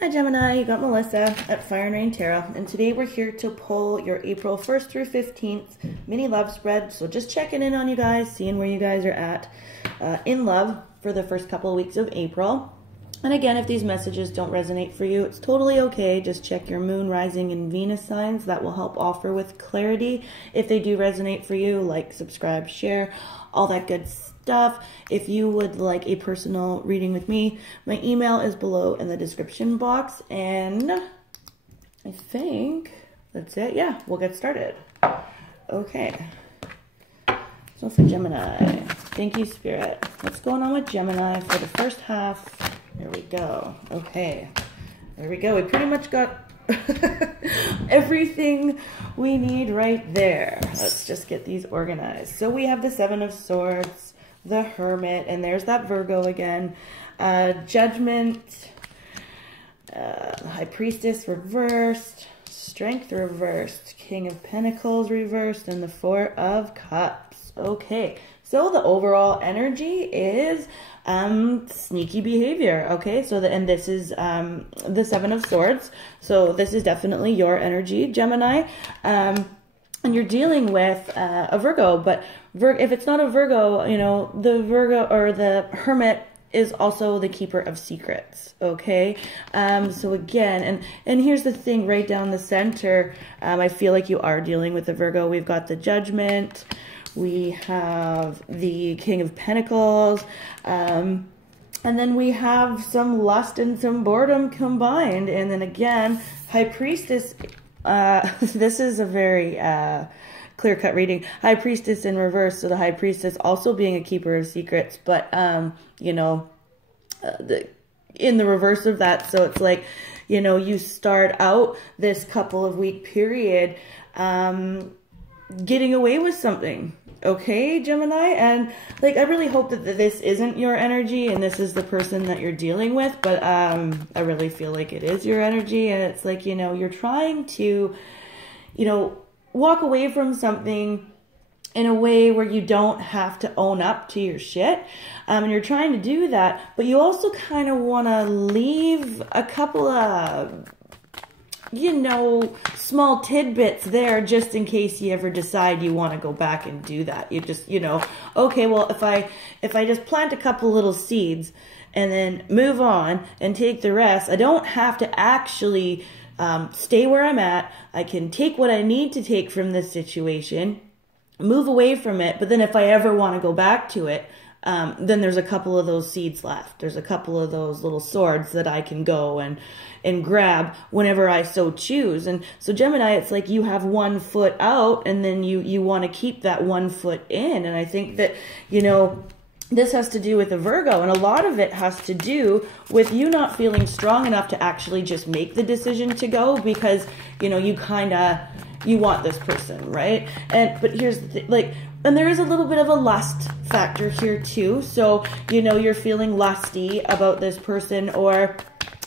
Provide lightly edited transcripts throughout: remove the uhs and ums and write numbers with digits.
Hi Gemini, you got Melissa at Fire and Rain Tarot, and today we're here to pull your April 1st through 15th mini love spread. So just checking in on you guys, seeing where you guys are at in love for the first couple of weeks of April. And again, if these messages don't resonate for you, it's totally okay. Just check your moon, rising, and Venus signs. That will help offer with clarity. If they do resonate for you, like, subscribe, share, all that good stuff. If you would like a personal reading with me, my email is below in the description box. And I think that's it. Yeah, we'll get started. Okay. So for Gemini, thank you, Spirit. What's going on with Gemini for the first half? There we go. Okay. There we go. We pretty much got everything we need right there. Let's just get these organized. So we have the Seven of Swords, the Hermit, and there's that Virgo again. Judgment, High Priestess reversed, Strength reversed, King of Pentacles reversed, and the Four of Cups. Okay. So the overall energy is sneaky behavior. Okay, so and this is the Seven of Swords. So this is definitely your energy, Gemini. And you're dealing with a Virgo, but if it's not a Virgo, you know, the Virgo or the Hermit is also the keeper of secrets. Okay, so again, and here's the thing, right down the center, I feel like you are dealing with the Virgo. We've got the Judgment. We have the King of Pentacles, and then we have some lust and some boredom combined. And then again, High Priestess, this is a very clear-cut reading. High Priestess in reverse, so the High Priestess also being a keeper of secrets, but, you know, in the reverse of that, so it's like, you know, you start out this couple of week period getting away with something. Okay, Gemini, and like I really hope that this isn't your energy and this is the person that you're dealing with, but I really feel like it is your energy, and it's like, you know, you're trying to, you know, walk away from something in a way where you don't have to own up to your shit, and you're trying to do that, but you also kind of want to leave a couple of, you know, small tidbits there just in case you ever decide you want to go back and do that. You just, you know, okay, well, if I just plant a couple little seeds and then move on and take the rest, I don't have to actually stay where I'm at. I can take what I need to take from this situation, move away from it, but then if I ever want to go back to it, then there's a couple of those seeds left. There's a couple of those little swords that I can go and grab whenever I so choose. And so Gemini, it's like you have 1 foot out and then you want to keep that 1 foot in. And I think that, you know, this has to do with the Virgo, and a lot of it has to do with you not feeling strong enough to actually just make the decision to go because, you know, you want this person, right? But here's the thing, like, and there is a little bit of a lust factor here too. So, you know, you're feeling lusty about this person,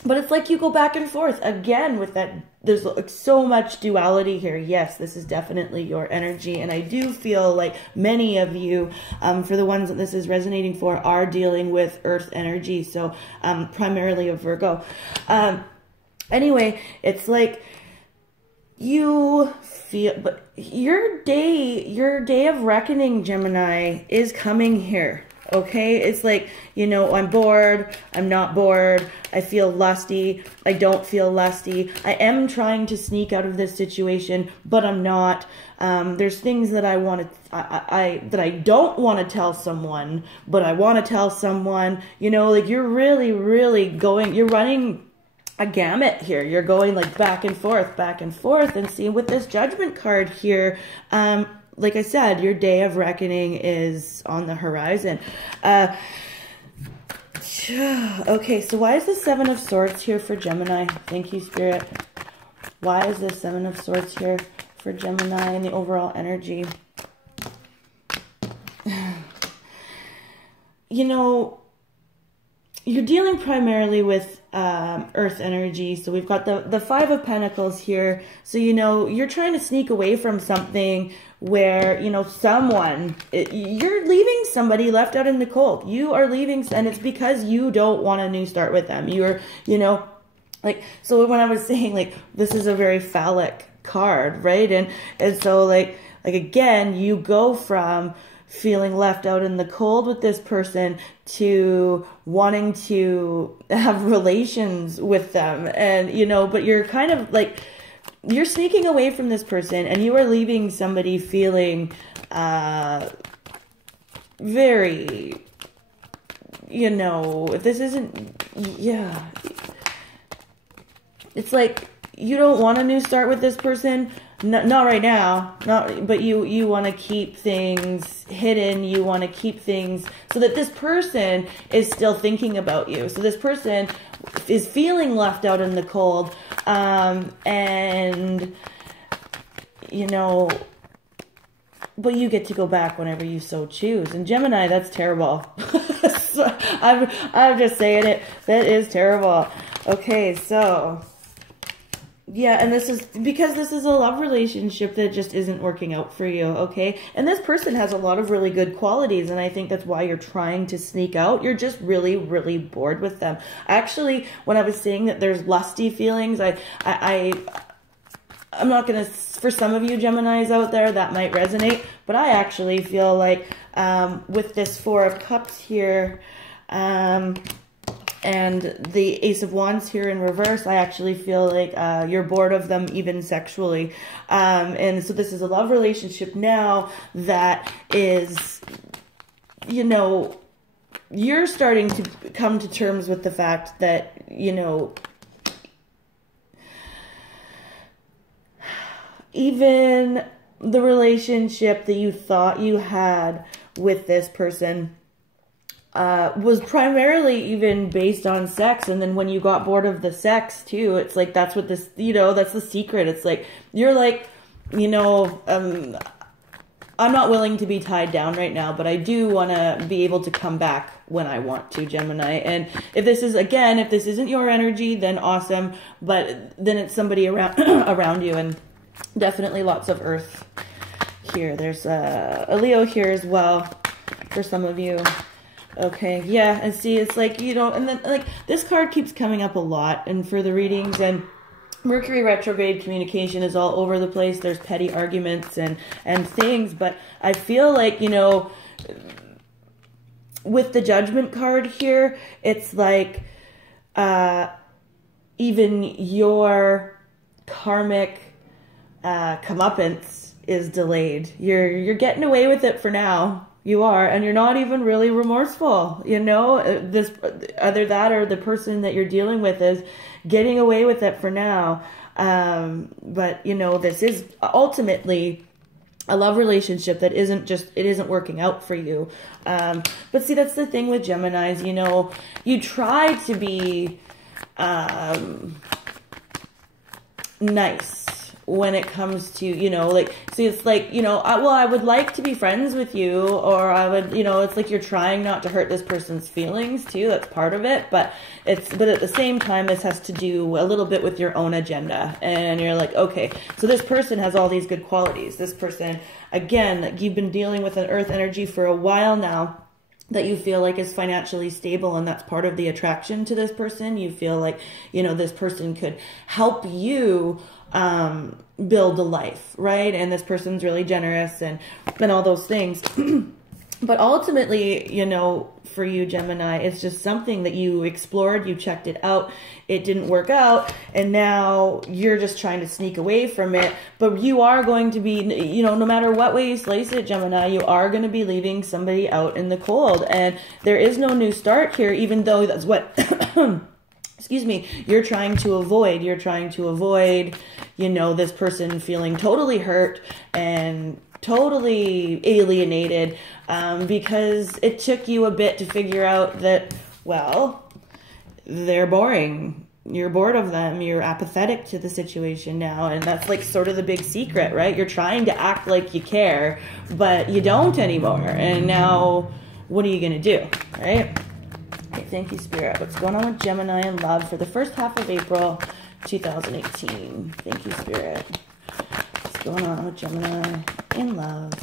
but it's like you go back and forth again with that. There's like so much duality here. Yes, this is definitely your energy. And I do feel like many of you, for the ones that this is resonating for, are dealing with earth energy. So primarily a Virgo. Anyway, it's like, you feel, but your day of reckoning, Gemini, is coming here. Okay, it's like, you know, I'm bored, I'm not bored, I feel lusty, I don't feel lusty, I am trying to sneak out of this situation, but I'm not. There's things that I want to, that I don't want to tell someone, but I want to tell someone. You know, like you're really, really going, you're running a gamut here. You're going like back and forth, and see with this Judgment card here, like I said, your day of reckoning is on the horizon. Okay, so why is the Seven of Swords here for Gemini? Thank you, Spirit. Why is the Seven of Swords here for Gemini and the overall energy? You know, you're dealing primarily with earth energy. So we've got the Five of Pentacles here. So, you know, you're trying to sneak away from something where, you know, you're leaving somebody left out in the cold. You are leaving, and it's because you don't want a new start with them. You're, you know, like, so when I was saying, like, this is a very phallic card, right? And so, like again, you go from feeling left out in the cold with this person to wanting to have relations with them. And, you know, but you're kind of like, you're sneaking away from this person, and you are leaving somebody feeling very, you know, if this isn't, yeah, it's like you don't want a new start with this person. Not right now, but you want to keep things hidden. You want to keep things so that this person is still thinking about you. So this person is feeling left out in the cold, and, you know, but you get to go back whenever you so choose. And Gemini, that's terrible. So I'm just saying it. That is terrible. Okay, so... yeah, and this is because this is a love relationship that just isn't working out for you, okay? And this person has a lot of really good qualities, and I think that's why you're trying to sneak out. You're just really, really bored with them. Actually, when I was saying that there's lusty feelings, I'm not going to, for some of you Geminis out there, that might resonate, but I actually feel like with this Four of Cups here, and the Ace of Wands here in reverse, I actually feel like you're bored of them even sexually. And so this is a love relationship now that is, you know, you're starting to come to terms with the fact that, you know, even the relationship that you thought you had with this person was primarily even based on sex. And then when you got bored of the sex too, it's like, that's what this, you know, that's the secret. It's like, you're like, you know, I'm not willing to be tied down right now, but I do want to be able to come back when I want to, Gemini. And if this is, again, if this isn't your energy, then awesome. But then it's somebody around, around you, and definitely lots of earth here. There's a Leo here as well for some of you. Okay, yeah, and see, it's like, you know, and then, like, this card keeps coming up a lot, and for the readings, and Mercury retrograde communication is all over the place. There's petty arguments and things, but I feel like, you know, with the Judgment card here, it's like, even your karmic comeuppance is delayed. You're getting away with it for now. You are, and you're not even really remorseful, you know, this, either that or the person that you're dealing with is getting away with it for now. But, you know, this is ultimately a love relationship that isn't just, it isn't working out for you. But see, that's the thing with Geminis, you know, you try to be nice when it comes to, you know, like, see, it's like, you know, well, I would like to be friends with you, or I would, you know, it's like you're trying not to hurt this person's feelings too. That's part of it, but at the same time, this has to do a little bit with your own agenda. And you're like, okay, so this person has all these good qualities. This person, again, like, you've been dealing with an earth energy for a while now that you feel like is financially stable, and that's part of the attraction to this person. You feel like, you know, this person could help you build a life, right? And this person's really generous and all those things. But ultimately, you know, for you, Gemini, it's just something that you explored, you checked it out, it didn't work out, and now you're just trying to sneak away from it. But you are going to be, you know, no matter what way you slice it, Gemini, you are going to be leaving somebody out in the cold. And there is no new start here, even though that's what, excuse me, you're trying to avoid. You're trying to avoid, you know, this person feeling totally hurt and totally alienated, because it took you a bit to figure out that, well, they're boring. You're bored of them. You're apathetic to the situation now. And that's like sort of the big secret, right? You're trying to act like you care, but you don't anymore. And now what are you going to do, right? Okay, thank you, Spirit. What's going on with Gemini in love for the first half of April 2018? Thank you, Spirit. What's going on with Gemini in love?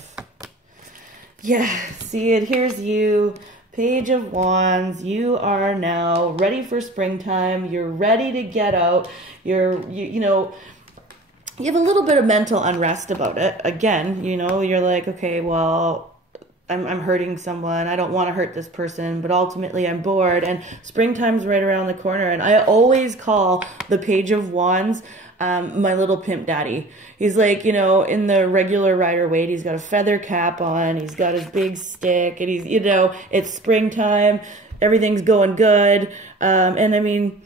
Yeah, see it. Here's you Page of Wands, you are now ready for springtime. You're ready to get out. You know, you have a little bit of mental unrest about it. Again, you know, you're like, okay, well, I'm hurting someone. I don't want to hurt this person, but ultimately I'm bored. And springtime's right around the corner. And I always call the Page of Wands my little pimp daddy. He's like, you know, in the regular Rider-Waite, he's got a feather cap on. He's got his big stick. And he's, you know, it's springtime. Everything's going good. And I mean,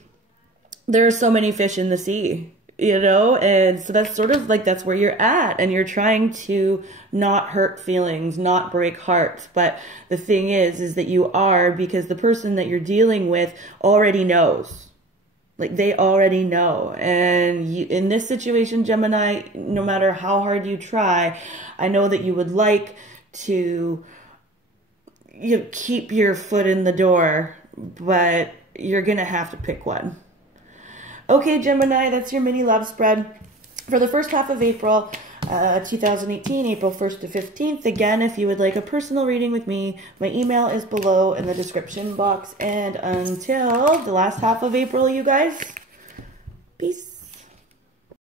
there are so many fish in the sea. You know, and so that's sort of like, that's where you're at, and you're trying to not hurt feelings, not break hearts. But the thing is that you are, because the person that you're dealing with already knows. Like, they already know. And you, in this situation, Gemini, no matter how hard you try, I know that you would like to, you know, keep your foot in the door, but you're going to have to pick one. Okay, Gemini, that's your mini love spread for the first half of April 2018, April 1st to 15th. Again, if you would like a personal reading with me, my email is below in the description box. And until the last half of April, you guys, peace.